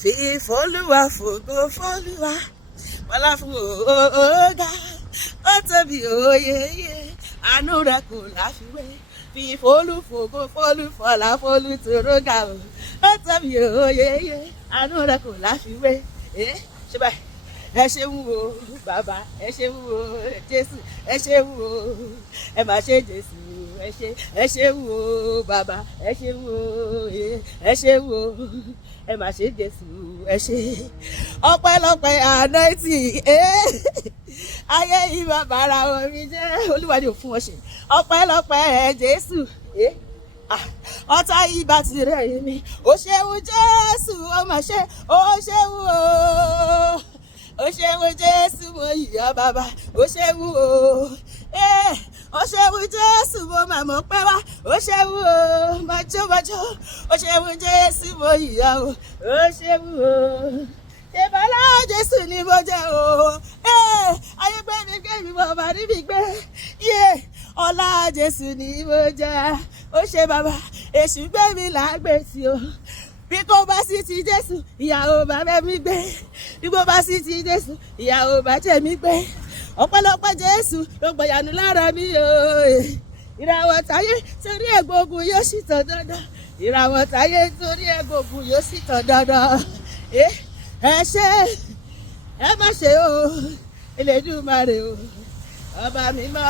fi f'Olúwa fògo f'Olúwa wọlá fún ọ̀gá ó tóbi òyeyè àánú rẹ̀ kò láfiwé fi f'Olú fògo f'Olú fọlá f'Olú tòrógà ó tóbi òyeyè àánú rẹ̀ kò láfiwé ṣe báyìí. Ẹ ṣeun o bàbá, ẹ ṣeun o Jésù, ẹ ṣeun o ẹ má ṣe Jésù, ẹ ṣeun o bàbá, ẹ ṣeun o ẹ ṣeun o ẹ má ṣe Jésù, ẹ ṣe. Ọpẹ́lọpẹ́ anointing ayé yìí bàbá ara orin jẹ́ Olúwa ni ò fún wọn ṣe. Ọpẹ́lọpẹ́ Jésù ọ̀tá ibà ti rẹ̀ yìí mi ó ṣeun Jésù ó mà ṣe ó ṣeun o. Ó ṣeun Jésù mo yìyọ bàbá ó ṣeun o ó ṣeun Jésù mo màmá pẹ́ wá ó ṣeun o mọ́jọ́mọ́jọ́ ó ṣeun Jésù mo yìyọ o ó ṣeun o ṣèbálá Jésù ni mo jẹ́ o ayé gbé mi mo bá níbi gbé ọlá Jésù ni mo jẹ́ ó ṣe bàbá èṣù gbé mi lágbèsì o. Bí kò bá sí ti Jésù, ìyàwó bá bẹ́ mi gbé. Bí kò bá sí ti Jésù, ìyàwó bá jẹ́ mi gbé. Ọpẹ́lọpẹ́ Jésù ló gbọ̀yànú lára mi o. Ìràwọ̀ táyé torí ẹ̀gbọ́gun yóò sì tàn dandan. Ìràwọ̀ táyé torí ẹ̀gbọ́gun yóò sì tàn dandan. Ẹ ṣé ẹ má ṣe o, Elédùmarè o. Ọba mímọ́,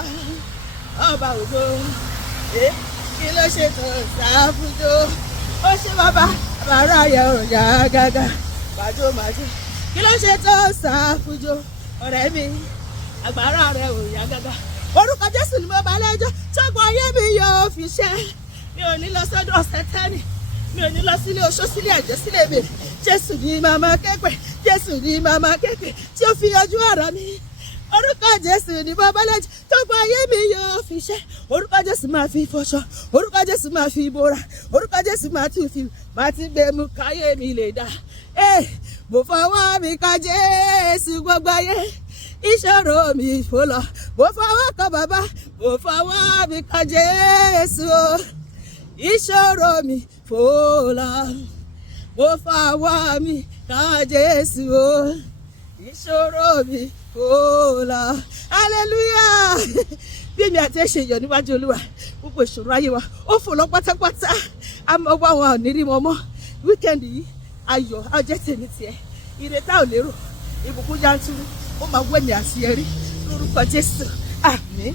ọba ògo. Kí ló ṣe tó ṣàfùjọ? Ó ṣe bàbá bàrà yẹ òyà gàgà màjò. Kí ló ṣe tó ṣàfùjọ ọ̀rẹ́ mi àgbàrá rẹ òyà gàgà. Orúkọ Jésù ni mo bá lẹ́jọ́ ṣọ́gun ayé mi yóò fi ṣe. Mi ò ní lọ sọ́dọ̀ Sátánì, mi ò ní lọ sílé oṣó sílé àjẹ́ sílé èbèrè. Jésù ni màmá képe, Jésù ni màmá képe tí ó fi yanjú ọ̀rọ̀ mi. Orúkọ Jésù ni bàbá lẹ́jọ́ ṣọ́gun ayé mi yóò fi ṣe. Orúkọ Jésù máa fi fọṣọ, orúkọ Jésù máa fi bora, orúkọ Jésù máa ti gbé mu káyé mi lè dá. Mo fọwọ́ mi ka Jésù gbogbo ayé ìṣòro mi fò lọ. Mo fọwọ́ kan bàbá, mo fọwọ́ mi ka Jésù ìṣòro mi fò lọ. Mo fọwọ́ mi ka Jésù ìṣòro mi fò lọ. Hallelujah. Bí èmi àti ẹ ṣe yọ̀ níwájú Olúwa gbogbo ìṣòro ayé wa ó fò lọ pátápátá. Àmọ́ wá wọn ò ní rí wọn mọ́. Wíkẹ́ndì yìí ayọ̀ ajẹ́ tèmi tiẹ̀. Ìrètá ò lérò ìbùkún yanturu ó máa wẹ̀mí àṣeyẹrí lórúkọ Jésù. Àmín.